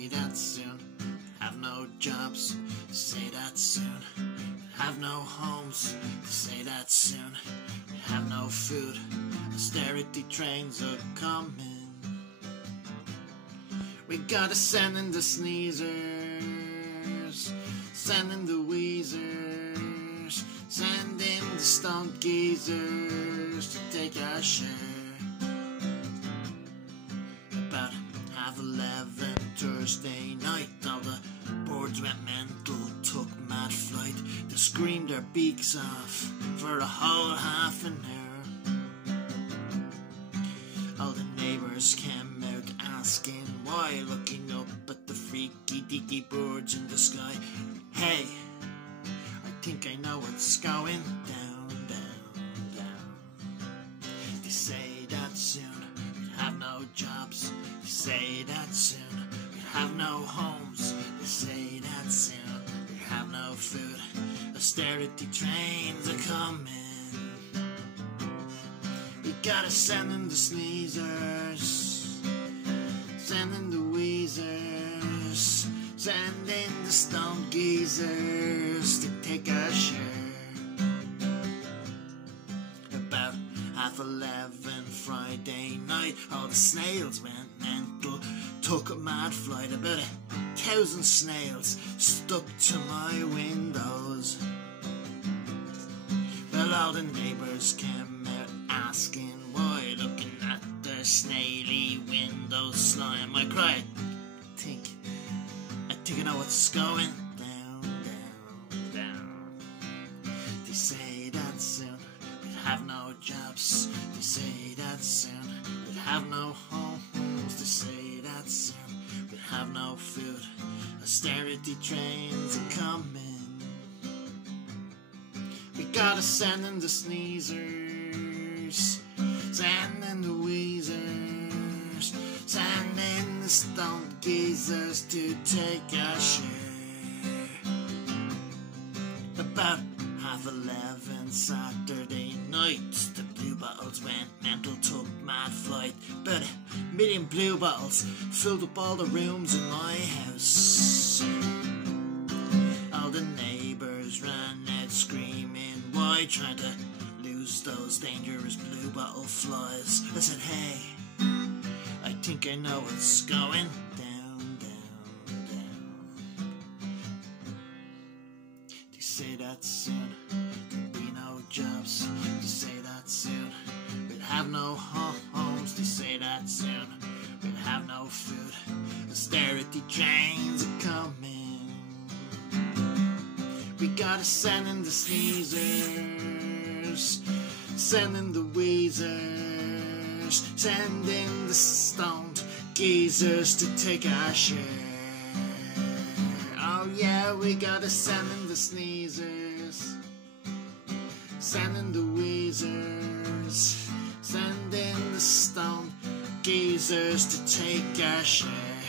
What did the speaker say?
say that soon. Have no jobs, say that soon. Have no homes, say that soon. Have no food, austerity trains are coming. We gotta send in the sneezers, send in the wheezers, send in the stoned geezers to take our share. About 11:30 Thursday night, all the boards went mental, took mad flight. They screamed their beaks off for a whole half an hour. All the neighbours came out asking why, looking up at the freaky deaky birds in the sky. Hey, I think I know what's going down, down, down. They say that soon we'd have no jobs. They say that soon we'd have no homes. They say that soon we'd have no food. Austerity trains are coming. We gotta send in the sneezers, send in the wheezers, send in the stoned geezers to take our share. About 11:30 Friday night, all the snails went mental, took a mad flight. About 1,000 snails stuck to my windows. Well, all the neighbours came out asking why, looking at their snaily windows slime. I cried, I think I know what's going down, down, down. They say that soon we'd have no jobs. They say that soon we'd have no homes. They say that soon we'd have no food. Austerity trains are coming. We gotta send in the sneezers, send in the wheezers, send in the stoned geezers to take our share. About 11:30 Saturday night, the blue bottles went mental, took mad flight. About 1,000,000 blue bottles filled up all the rooms in my house. All the neighbours ran out screaming, why, trying to lose those dangerous blue bottle flies. I said, hey, I think I know what's going down, down, down. They say that soon there'll be no jobs. They say that soon we'll have no homes. They say that soon we'll have no food. Austerity trains are coming. We gotta send in the sneezers, send in the wheezers, send in the stoned geezers to take our share. Oh yeah, we gotta send in the sneezers, send in the wheezers, send in the stoned geezers to take our share.